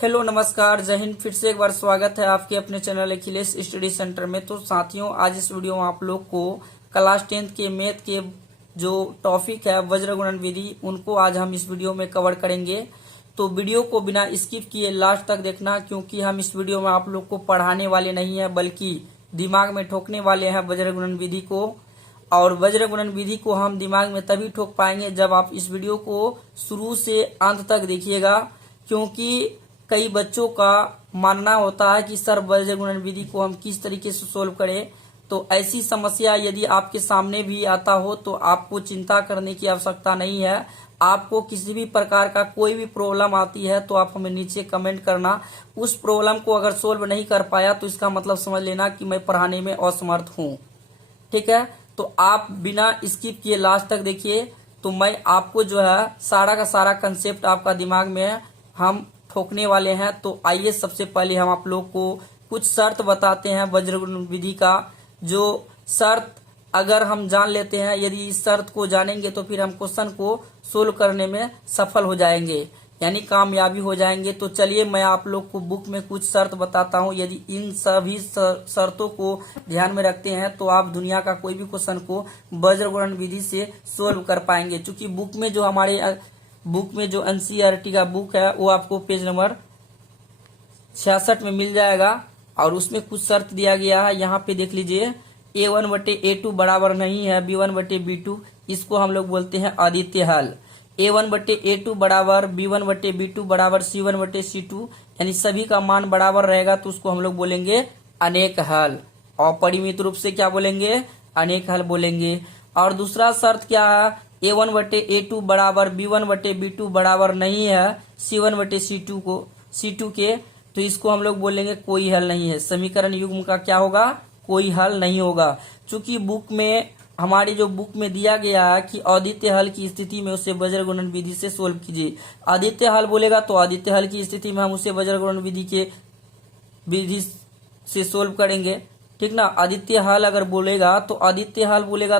Hello नमस्कार, जय हिंद। फिर से एक बार स्वागत है आपके अपने चैनल अखिलेश स्टडी सेंटर में। तो साथियों, आज इस वीडियो में आप लोग को क्लास 10th के मैथ के जो टॉपिक है वज्र गुणन विधि, उनको आज हम इस वीडियो में कवर करेंगे। तो वीडियो को बिना स्किप किए लास्ट तक देखना, क्योंकि हम इस वीडियो में आप लोग को पढ़ाने वाले नहीं है बल्कि दिमाग में ठोकने वाले हैं वज्र गुणन विधि को। और वज्र गुणन विधि को हम दिमाग में तभी ठोक पाएंगे जब आप इस वीडियो को शुरू से अंत तक देखिएगा, क्योंकि कई बच्चों का मानना होता है कि सर वज्र गुणन विधि को हम किस तरीके से सोल्व करें। तो ऐसी समस्या यदि आपके सामने भी आता हो तो आपको चिंता करने की आवश्यकता नहीं है। आपको किसी भी प्रकार का कोई भी प्रॉब्लम आती है तो आप हमें नीचे कमेंट करना। उस प्रॉब्लम को अगर सोल्व नहीं कर पाया तो इसका मतलब समझ लेना कि मैं पढ़ाने में असमर्थ हूँ। ठीक है, तो आप बिना स्किप किए लास्ट तक देखिए, तो मैं आपको जो है सारा का सारा कंसेप्ट आपका दिमाग में हम ठोकने वाले हैं। तो आइए सबसे पहले हम आप लोग को कुछ शर्त बताते हैं वज्र गुणन विधि का। जो शर्त अगर हम जान लेते हैं, यदि इस शर्त को जानेंगे तो फिर हम क्वेश्चन को सोल्व करने में सफल हो जाएंगे, यानी कामयाबी हो जाएंगे। तो चलिए मैं आप लोग को बुक में कुछ शर्त बताता हूं। यदि इन सभी शर्तों को ध्यान में रखते हैं तो आप दुनिया का कोई भी क्वेश्चन को वज्र गुणन विधि से सोल्व कर पाएंगे। क्योंकि बुक में जो एनसीईआरटी का बुक है वो आपको पेज नंबर 66 में मिल जाएगा और उसमें कुछ शर्त दिया गया है। यहाँ पे देख लीजिए, A1/A2 बराबर नहीं है B1/B2, इसको हम लोग बोलते हैं आदित्य हल। A1/A2 बराबर B1/B2 बराबर C1/C2, यानी सभी का मान बराबर रहेगा तो उसको हम लोग बोलेंगे अनेक हल। और परिमित रूप से क्या बोलेंगे? अनेक हल बोलेंगे। और दूसरा शर्त क्या है? A1/A2 बराबर B1/B2 बराबर नहीं है C1/C2 के, तो इसको हम लोग बोलेंगे कोई हल नहीं है। समीकरण युग्म का क्या होगा? कोई हल नहीं होगा। चूंकि हमारी जो बुक में दिया गया है कि अद्वितीय हल की स्थिति में उसे वज्र गुणन विधि से सोल्व कीजिए। अद्वितीय हल बोलेगा तो अद्वितीय हल की स्थिति में हम उसे वज्र गुणन विधि से सोल्व करेंगे। ठीक ना। अद्वितीय हल अगर बोलेगा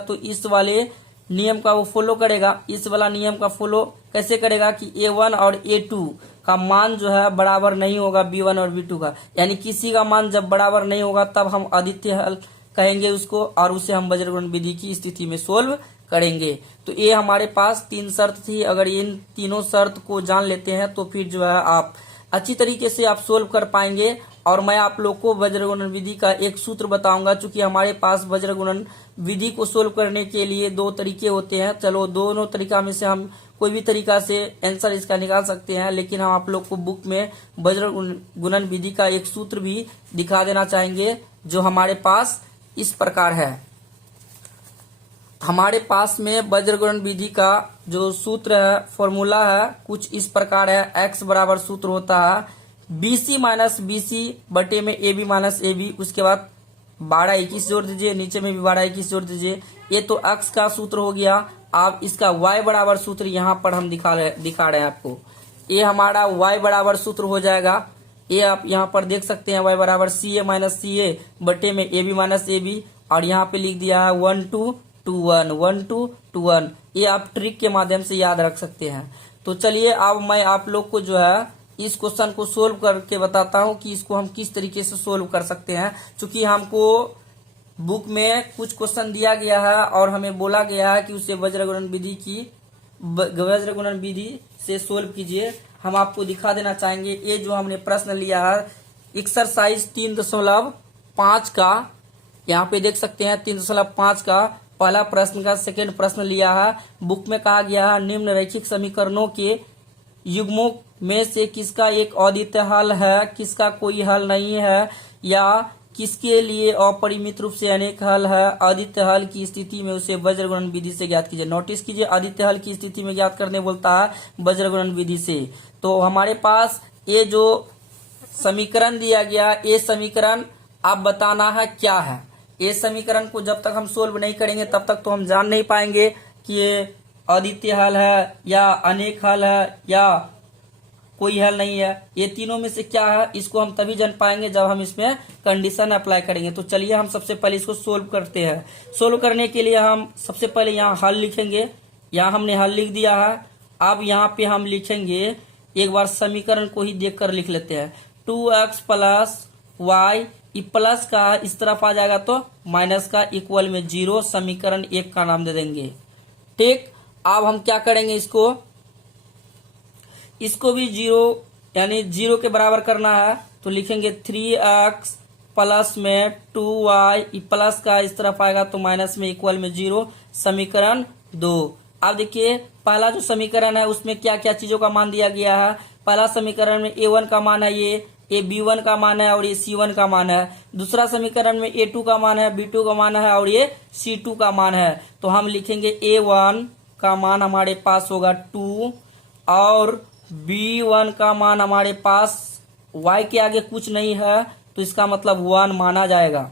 तो इस वाले नियम का वो फॉलो करेगा। इस वाला नियम का फॉलो कैसे करेगा कि A1 और A2 का मान जो है बराबर नहीं होगा B1 और B2 का, यानी किसी का मान जब बराबर नहीं होगा तब हम अद्वितीय हल कहेंगे उसको, और उसे हम वज्र गुणन विधि की स्थिति में सोल्व करेंगे। तो ये हमारे पास 3 शर्त थी। अगर इन तीनों शर्त को जान लेते हैं तो फिर जो है आप अच्छी तरीके से आप सोल्व कर पाएंगे। और मैं आप लोग को वज्र गुणन विधि का एक सूत्र बताऊंगा। चूंकि हमारे पास वज्र गुणन विधि को सोल्व करने के लिए 2 तरीके होते हैं। चलो दोनों तरीका में से हम कोई भी तरीका से आंसर इसका निकाल सकते हैं, लेकिन हम आप लोग को बुक में वज्र गुणन विधि का एक सूत्र भी दिखा देना चाहेंगे, जो हमारे पास इस प्रकार है। हमारे पास में वज्र गुणन विधि का जो सूत्र है, फॉर्मूला है, कुछ इस प्रकार है। x बराबर सूत्र होता है BC माइनस BC बटे में AB माइनस AB, उसके बाद 12-21 जोड़ दीजिए, नीचे में भी 12-21 जोड़ दीजिए। ये तो x का सूत्र हो गया। आप इसका y बराबर सूत्र यहाँ पर हम दिखा रहे हैं आपको। ये हमारा y बराबर सूत्र हो जाएगा। ये आप यहाँ पर देख सकते हैं, y बराबर CA माइनस CA बटे में AB माइनस AB, और यहाँ पे लिख दिया है 1 2 2 1 1 2 2 1। ये आप ट्रिक के माध्यम से याद रख सकते हैं। तो चलिए अब मैं आप लोग को जो है इस क्वेश्चन को सोल्व करके बताता हूं कि इसको हम किस तरीके से सोल्व कर सकते हैं। क्योंकि हमको बुक में कुछ क्वेश्चन दिया गया है और हमें बोला गया है कि उसे वज्र गुणन विधि से सोल्व कीजिए। हम आपको दिखा देना चाहेंगे। ये जो हमने प्रश्न लिया है एक्सरसाइज 3.5 का, यहाँ पे देख सकते हैं 3.5 का पहला प्रश्न का सेकेंड प्रश्न लिया है। बुक में कहा गया है निम्न रैखिक समीकरणों के युग्मों में से किसका एक अद्वितीय हल है, किसका कोई हल नहीं है, या किसके लिए अपरिमित रूप से अनेक हल है। अद्वितीय हल की स्थिति में उसे वज्र गुणन विधि से ज्ञात कीजिए। नोटिस कीजिए, अद्वितीय हल की स्थिति में ज्ञात करने बोलता है वज्र गुणन विधि से। तो हमारे पास ये जो समीकरण दिया गया, ये समीकरण आप बताना है क्या है। ये समीकरण को जब तक हम सोल्व नहीं करेंगे तब तक तो हम जान नहीं पाएंगे कि ये अद्वितीय हल है या अनेक हल है या कोई हल नहीं है। ये तीनों में से क्या है, इसको हम तभी जान पाएंगे जब हम इसमें कंडीशन अप्लाई करेंगे। तो चलिए हम सबसे पहले इसको सोल्व करते हैं। सोल्व करने के लिए हम सबसे पहले यहाँ हल लिखेंगे। यहाँ हमने हल लिख दिया है। अब यहाँ पे हम लिखेंगे एक बार समीकरण को ही देख कर लिख लेते हैं। 2x प्लस वाई, प्लस का इस तरफ आ जाएगा तो माइनस का, इक्वल में 0, समीकरण 1 का नाम दे देंगे। ठीक, अब हम क्या करेंगे, इसको भी 0 यानी 0 के बराबर करना है, तो लिखेंगे 3x प्लस में 2y, प्लस का इस तरफ आएगा तो माइनस में, इक्वल में 0, समीकरण 2। अब देखिए पहला जो समीकरण है उसमें क्या क्या चीजों का मान दिया गया है। पहला समीकरण में a1 का मान है, ये b1 का मान है और ये c1 का मान है। दूसरा समीकरण में a2 का मान है, b2 का मान है और ये c2 का मान है। तो हम लिखेंगे a1 का मान हमारे पास होगा 2 और b1 का मान हमारे पास y के आगे कुछ नहीं है तो इसका मतलब 1 माना जाएगा।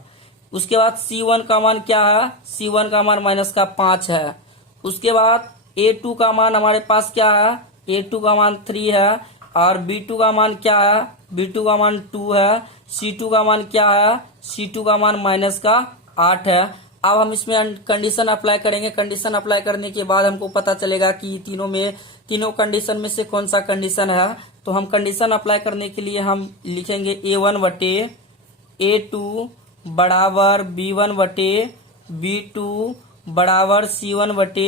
उसके बाद c1 का मान क्या है, c1 का मान माइनस का 5 है। उसके बाद a2 का मान हमारे पास क्या है, a2 का मान 3 है और b2 का मान क्या है, b2 का मान 2 है। c2 का मान क्या है, c2 का मान माइनस का 8 है। अब हम इसमें कंडीशन अप्लाई करेंगे। कंडीशन अप्लाई करने के बाद हमको पता चलेगा कि तीनों कंडीशन में से कौन सा कंडीशन है। तो हम कंडीशन अप्लाई करने के लिए हम लिखेंगे a1 बटे a2 बराबर b1 बटे b2 बराबर c1 बटे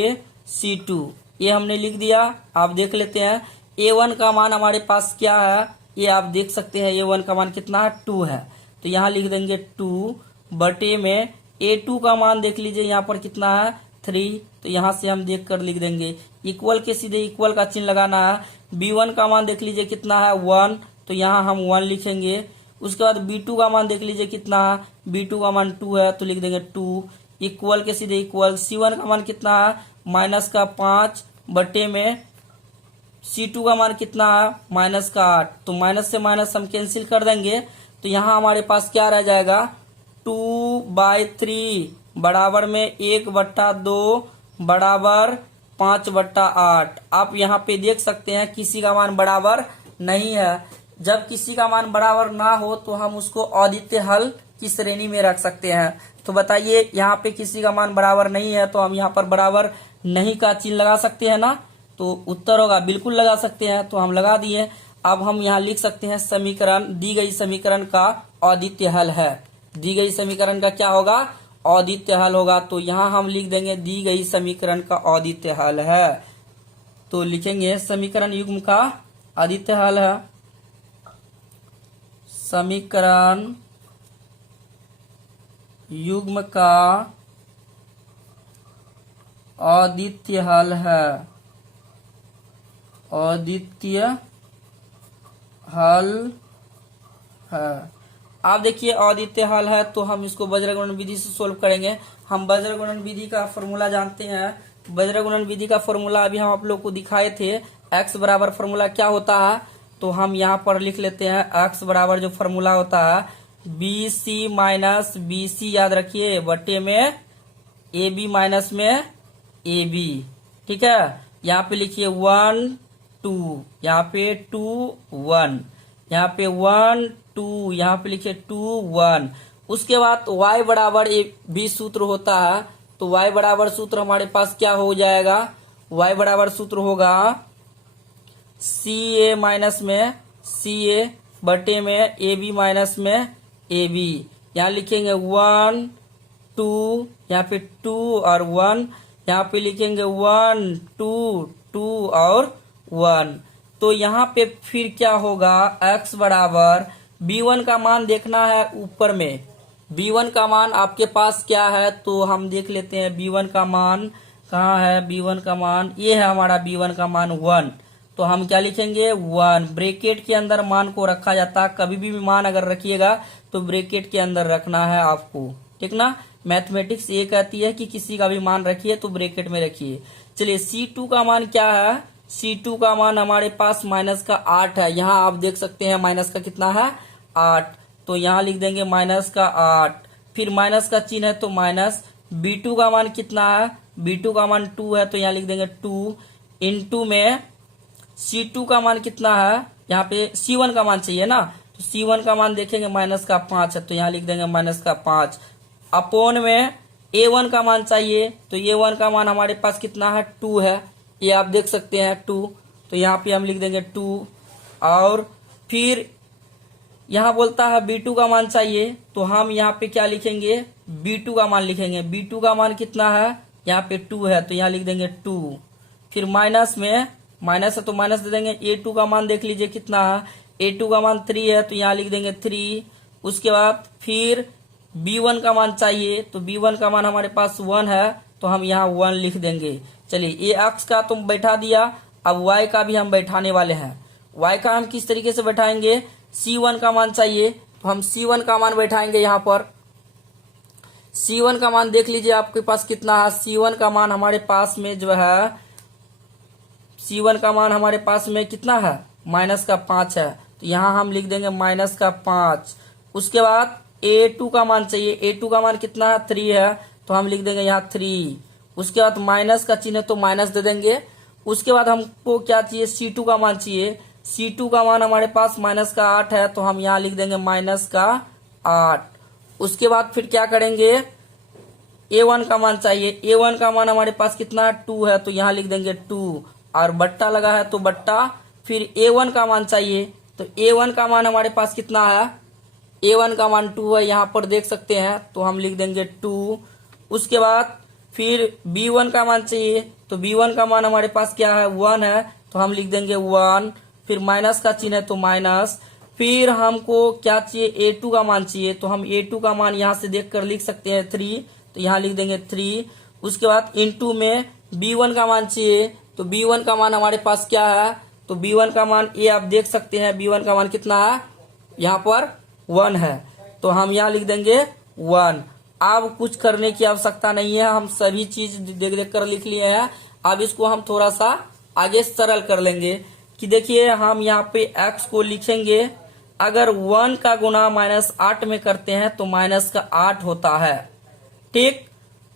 c2। ये हमने लिख दिया। आप देख लेते हैं a1 का मान हमारे पास क्या है, ये आप देख सकते हैं a1 का मान कितना है, 2 है। तो यहाँ लिख देंगे 2 बटे में a2 का मान देख लीजिए यहाँ पर कितना है, 3। तो यहाँ से हम देख कर लिख देंगे, इक्वल के सीधे इक्वल का चिन्ह लगाना है। b1 का मान देख लीजिए कितना है, 1। तो यहाँ हम 1 लिखेंगे। उसके बाद b2 का मान देख लीजिए कितना है, b2 का मान 2 है तो लिख देंगे 2, इक्वल के सीधे इक्वल। c1 का मान कितना है, माइनस का 5 बटे में c2 का मान कितना है, माइनस का 8। तो माइनस से माइनस हम कैंसिल कर देंगे तो यहाँ हमारे पास क्या रह जाएगा, 2/3 बराबर में 1/2 बराबर 5/8। आप यहाँ पे देख सकते हैं किसी का मान बराबर नहीं है। जब किसी का मान बराबर ना हो तो हम उसको अद्वितीय हल की श्रेणी में रख सकते हैं। तो बताइए यहाँ पे किसी का मान बराबर नहीं है तो हम यहाँ पर बराबर नहीं का चिन्ह लगा सकते हैं ना। तो उत्तर होगा बिल्कुल लगा सकते हैं, तो हम लगा दिए। अब हम यहाँ लिख सकते हैं समीकरण, दी गई समीकरण का अद्वितीय हल है। दी गई समीकरण का क्या होगा, अद्वितीय हल होगा। तो यहाँ हम लिख देंगे दी गई समीकरण का अद्वितीय हल है। तो लिखेंगे समीकरण युग्म का अद्वितीय हल है, समीकरण युग्म का अद्वितीय हल है, अद्वितीय हल है। आप देखिए अद्वितीय हल है तो हम इसको वज्रगुणन विधि से सोल्व करेंगे। हम वज्रगुणन विधि का फॉर्मूला जानते हैं। वज्रगुणन विधि का फॉर्मूला अभी हम आप लोग को दिखाए थे। x बराबर फॉर्मूला क्या होता है, तो हम यहाँ पर लिख लेते हैं। x बराबर जो फॉर्मूला होता है BC माइनस BC, याद रखिए, बटे में AB माइनस में AB। ठीक है, यहाँ पे लिखिए 1 2, यहाँ पे 2 1, यहाँ पे 1 2, यहाँ पे लिखिए 2 1। उसके बाद y बराबर भी सूत्र होता है। तो y बराबर सूत्र हमारे पास क्या हो जाएगा, y बराबर सूत्र होगा CA माइनस में CA बटे में AB माइनस में AB। यहाँ लिखेंगे 1 2, यहाँ पे 2 और 1, यहाँ पे लिखेंगे 1 2 2 और 1। तो यहाँ पे फिर क्या होगा, x बराबर b1 का मान देखना है ऊपर में। b1 का मान आपके पास क्या है, तो हम देख लेते हैं b1 का मान कहाँ है। b1 का मान ये है हमारा, b1 का मान 1। तो हम क्या लिखेंगे 1, ब्रैकेट के अंदर मान को रखा जाता है। कभी भी मान अगर रखिएगा तो ब्रैकेट के अंदर रखना है आपको, ठीक ना। मैथमेटिक्स ये कहती है कि किसी का भी मान रखिए तो ब्रैकेट में रखिए। चलिए C2 का मान क्या है, C2 का मान हमारे पास माइनस का 8 है। यहाँ आप देख सकते हैं माइनस का कितना है, 8। तो यहाँ लिख देंगे माइनस का 8, फिर माइनस का चिन्ह है तो माइनस। B2 का मान कितना है, B2 का मान 2 है तो यहाँ लिख देंगे 2 इंटू में C2 का मान कितना है, यहाँ पे C1 का मान चाहिए ना, तो C1 का मान देखेंगे माइनस का 5 है तो यहाँ लिख देंगे माइनस का 5। अपोन में A1 का मान चाहिए तो A1 का मान हमारे पास कितना है, 2 है। ये आप देख सकते हैं 2, तो यहाँ पे हम लिख देंगे 2 और फिर यहाँ बोलता है B2 का मान चाहिए, तो हम यहाँ पे क्या लिखेंगे, B2 का मान लिखेंगे। B2 का मान कितना है, यहाँ पे 2 है, तो यहाँ लिख देंगे 2। फिर माइनस में, माइनस है तो माइनस दे देंगे। A2 का मान देख लीजिए कितना है, A2 का मान 3 है, तो यहाँ लिख देंगे 3। उसके बाद फिर B1 का मान चाहिए, तो B1 का मान हमारे पास 1 है, तो हम यहाँ 1 लिख देंगे। चलिए, ये अक्ष का तुम बैठा दिया, अब y का भी हम बैठाने वाले हैं। y का हम किस तरीके से बैठाएंगे, C1 का मान चाहिए, तो हम C1 का मान बैठाएंगे यहाँ पर। C1 का मान देख लीजिए आपके पास कितना है। C1 का मान हमारे पास में जो है, C1 का मान हमारे पास में कितना है, -5 है, तो यहाँ हम लिख देंगे -5। उसके बाद A2 का मान चाहिए, A2 का मान कितना है, 3 है, तो हम लिख देंगे यहाँ 3। उसके बाद माइनस का चिन्ह है तो माइनस दे देंगे। उसके बाद हमको क्या चाहिए, C2 का मान चाहिए। C2 का मान हमारे पास -8 है, तो हम यहाँ लिख देंगे -8। उसके बाद फिर क्या करेंगे, A1 का मान चाहिए। A1 का मान हमारे पास कितना है, 2 है, तो यहाँ लिख देंगे 2 और बट्टा लगा है तो बट्टा। फिर A1 का मान चाहिए, तो A1 का मान हमारे पास कितना है, A1 का मान 2 है, यहाँ पर देख सकते हैं, तो हम लिख देंगे 2। उसके बाद फिर B1 का मान चाहिए, तो B1 का मान हमारे पास क्या है, 1 है, तो हम लिख देंगे 1। फिर माइनस का चिन्ह है तो माइनस। फिर हमको क्या चाहिए, A2 का मान चाहिए, तो हम A2 का मान यहाँ से देख कर लिख सकते हैं 3, तो यहाँ लिख देंगे 3। उसके बाद इनटू में B1 का मान चाहिए, तो B1 का मान हमारे पास क्या है, तो B1 का मान ये आप देख सकते हैं, B1 का मान कितना है, यहाँ पर 1 है, तो हम यहाँ लिख देंगे 1। अब कुछ करने की आवश्यकता नहीं है, हम सभी चीज देख देख कर लिख लिए हैं। अब इसको हम थोड़ा सा आगे सरल कर लेंगे कि देखिए, हम यहाँ पे x को लिखेंगे, अगर 1 का गुना -8 में करते हैं तो -8 होता है, ठीक।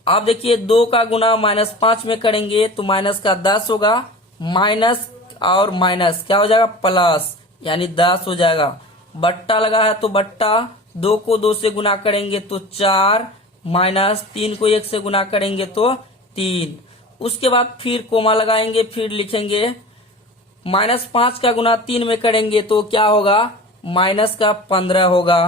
अब देखिए, 2 का गुना -5 में करेंगे तो -10 होगा, माइनस और माइनस क्या हो जाएगा, प्लस, यानी 10 हो जाएगा। बट्टा लगा है तो बट्टा, 2 को 2 से गुना करेंगे तो 4, माइनस 3 को 1 से गुना करेंगे तो 3। उसके बाद फिर कोमा लगाएंगे, फिर लिखेंगे -5 का गुना 3 में करेंगे तो क्या होगा, -15 होगा,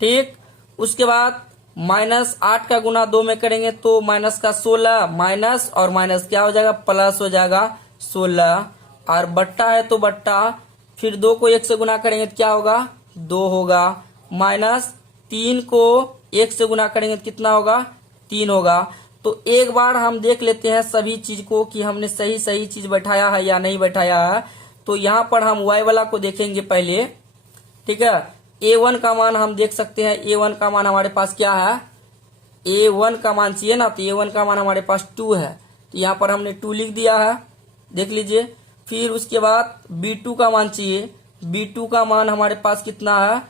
ठीक। उसके बाद -8 का गुना 2 में करेंगे तो -16, माइनस और माइनस क्या हो जाएगा, प्लस हो जाएगा 16। और बट्टा है तो बट्टा, फिर 2 को 1 से गुना करेंगे तो क्या होगा, 2 होगा, माइनस 3 को 1 से गुना करेंगे तो कितना होगा, 3 होगा। तो एक बार हम देख लेते हैं सभी चीज को कि हमने सही सही चीज बैठाया है या नहीं बैठाया है। तो यहाँ पर हम y वाला को देखेंगे पहले, ठीक है। A1 का मान हम देख सकते हैं, A1 का मान हमारे पास क्या है, A1 का मान चाहिए ना, तो A1 का मान हमारे पास 2 है, तो यहाँ पर हमने 2 लिख दिया है, देख लीजिए। फिर उसके बाद B2 का मान चाहिए, B2 का मान हमारे पास कितना है,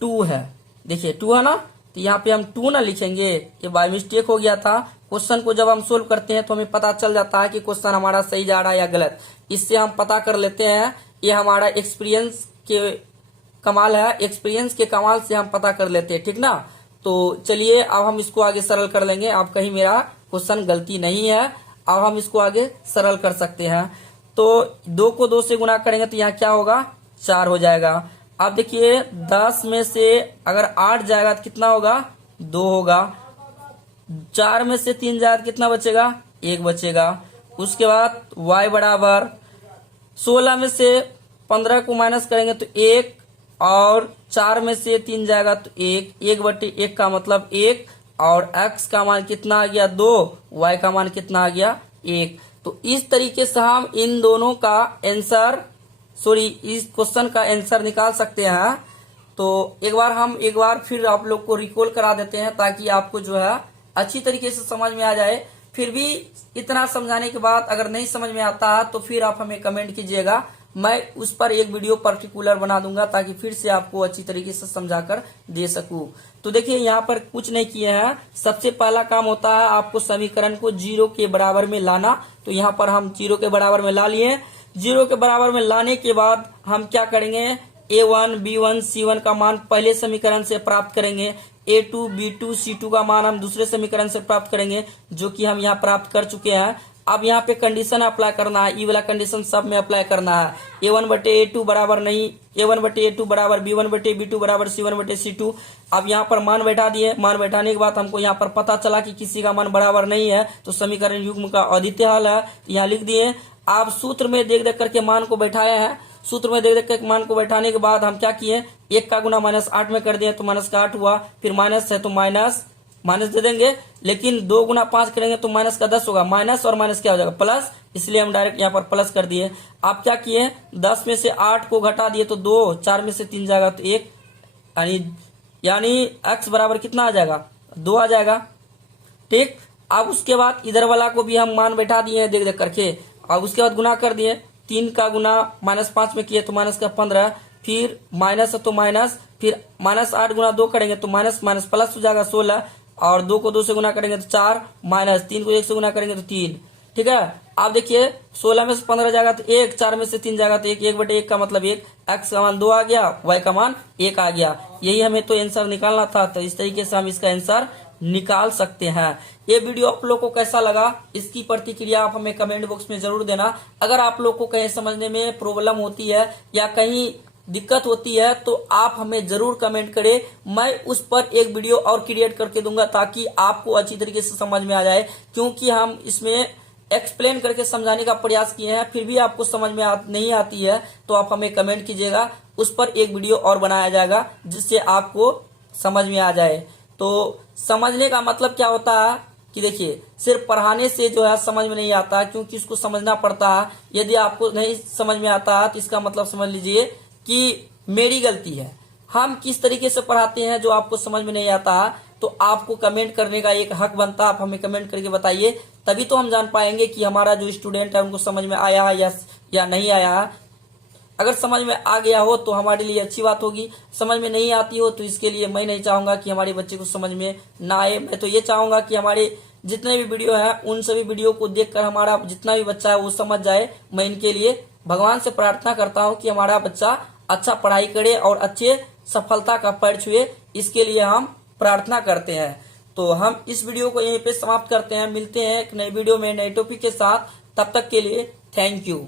2 है, देखिए 2 है ना, तो यहाँ पे हम 2 ना लिखेंगे, ये बाय मिस्टेक हो गया था। क्वेश्चन को जब हम सोल्व करते हैं तो हमें पता चल जाता है कि क्वेश्चन हमारा सही जा रहा है या गलत, इससे हम पता कर लेते हैं। ये हमारा एक्सपीरियंस के कमाल है, एक्सपीरियंस के कमाल से हम पता कर लेते हैं, ठीक ना। तो चलिए अब हम इसको आगे सरल कर लेंगे। अब कहीं मेरा क्वेश्चन गलती नहीं है, अब हम इसको आगे सरल कर सकते हैं। तो 2 को 2 से गुना करेंगे तो यहाँ क्या होगा, 4 हो जाएगा। अब देखिए, 10 में से अगर 8 जाएगा तो कितना होगा, 2 होगा। 4 में से 3 जाएगा तो कितना बचेगा, 1 बचेगा। उसके बाद y बराबर 16 में से 15 को माइनस करेंगे तो 1, और 4 में से 3 जाएगा तो 1, 1/1 का मतलब 1, और x का मान कितना आ गया, 2, y का मान कितना आ गया, 1। तो इस तरीके से हम इन दोनों का आंसर, इस क्वेश्चन का आंसर निकाल सकते हैं। तो एक बार फिर आप लोग को रिकॉल करा देते हैं ताकि आपको जो है अच्छी तरीके से समझ में आ जाए। फिर भी इतना समझाने के बाद अगर नहीं समझ में आता है तो फिर आप हमें कमेंट कीजिएगा, मैं उस पर एक वीडियो पर्टिकुलर बना दूंगा ताकि फिर से आपको अच्छी तरीके से समझाकर दे सकूं। तो देखिए, यहाँ पर कुछ नहीं किए हैं। सबसे पहला काम होता है आपको समीकरण को 0 के बराबर में लाना। तो यहाँ पर हम 0 के बराबर में ला लिए। 0 के बराबर में लाने के बाद हम क्या करेंगे, A1, B1, C1 का मान पहले समीकरण से प्राप्त करेंगे, A2, B2, C2 का मान हम दूसरे समीकरण से प्राप्त करेंगे, जो कि हम यहाँ प्राप्त कर चुके हैं। अब यहाँ पे कंडीशन अप्लाई करना है, ई वाला कंडीशन सब में अप्लाई करना है। A1/A2 बराबर नहीं, A1/A2 बराबर B1/B2 बराबर C1/C2। अब यहाँ पर मान बैठा दिए, मान बैठाने के बाद हमको यहाँ पर पता चला कि किसी का मान बराबर नहीं है, तो समीकरण युग्म का अद्वितीय हल है, यहाँ लिख दिए। आप सूत्र में देख देख करके मान को बैठाया है, सूत्र में देख देख के मान को बैठाने के बाद हम क्या किए, 1 का गुना -8 में कर दिए तो -8 हुआ, फिर माइनस है तो माइनस दे देंगे, लेकिन 2 गुना 5 करेंगे तो माइनस का 10 होगा, माइनस और माइनस क्या हो जाएगा प्लस, इसलिए हम डायरेक्ट यहाँ पर प्लस कर दिए। आप क्या किए, 10 में से 8 को घटा दिए तो 2, 4 में से 3 जाएगा तो 1, यानी x बराबर कितना आ जाएगा, 2 आ जाएगा। ठीक, अब उसके बाद इधर वाला को भी हम मान बैठा दिए हैं देख देख करके। अब उसके बाद गुना कर दिए, 3 का गुना -5 में किए तो -15, फिर माइनस है तो माइनस, फिर -8 गुना 2 करेंगे तो माइनस प्लस हो जाएगा 16, और 2 को 2 से गुना करेंगे तो 4, माइनस 3 को 1 से गुना करेंगे तो 3। ठीक है, आप देखिए 16 में से 15 जाएगा तो 1, 4 में से 3 जाएगा तो 1, 1/1 का मतलब 1, x का मान 2 आ गया, y का मान 1 आ गया। यही हमें तो आंसर निकालना था, तो इस तरीके से हम इसका आंसर निकाल सकते हैं। ये वीडियो आप लोग को कैसा लगा, इसकी प्रतिक्रिया आप हमें कमेंट बॉक्स में जरूर देना। अगर आप लोग को कहीं समझने में प्रॉब्लम होती है या कहीं दिक्कत होती है तो आप हमें जरूर कमेंट करें, मैं उस पर एक वीडियो और क्रिएट करके दूंगा ताकि आपको अच्छी तरीके से समझ में आ जाए, क्योंकि हम इसमें एक्सप्लेन करके समझाने का प्रयास किए हैं, फिर भी आपको समझ में नहीं आती है तो आप हमें कमेंट कीजिएगा, उस पर एक वीडियो और बनाया जाएगा जिससे आपको समझ में आ जाए। तो समझने का मतलब क्या होता है कि देखिए, सिर्फ पढ़ाने से जो है समझ में नहीं आता, क्योंकि उसको समझना पड़ता है। यदि आपको नहीं समझ में आता है तो इसका मतलब समझ लीजिए कि मेरी गलती है। हम किस तरीके से पढ़ाते हैं जो आपको समझ में नहीं आता है, तो आपको कमेंट करने का एक हक बनता है, आप हमें कमेंट करके बताइए, तभी तो हम जान पाएंगे कि हमारा जो स्टूडेंट है उनको समझ में आया है या नहीं आया है। अगर समझ में आ गया हो तो हमारे लिए अच्छी बात होगी, समझ में नहीं आती हो तो इसके लिए मैं नहीं चाहूंगा कि हमारे बच्चे को समझ में ना आए। मैं तो ये चाहूंगा कि हमारे जितने भी वीडियो हैं उन सभी वीडियो को देखकर हमारा जितना भी बच्चा है वो समझ जाए। मैं इनके लिए भगवान से प्रार्थना करता हूँ कि हमारा बच्चा अच्छा पढ़ाई करे और अच्छे सफलता का पैर छुए, इसके लिए हम प्रार्थना करते हैं। तो हम इस वीडियो को यहीं पे समाप्त करते हैं, मिलते हैं एक नई वीडियो में नए टॉपिक के साथ, तब तक के लिए थैंक यू।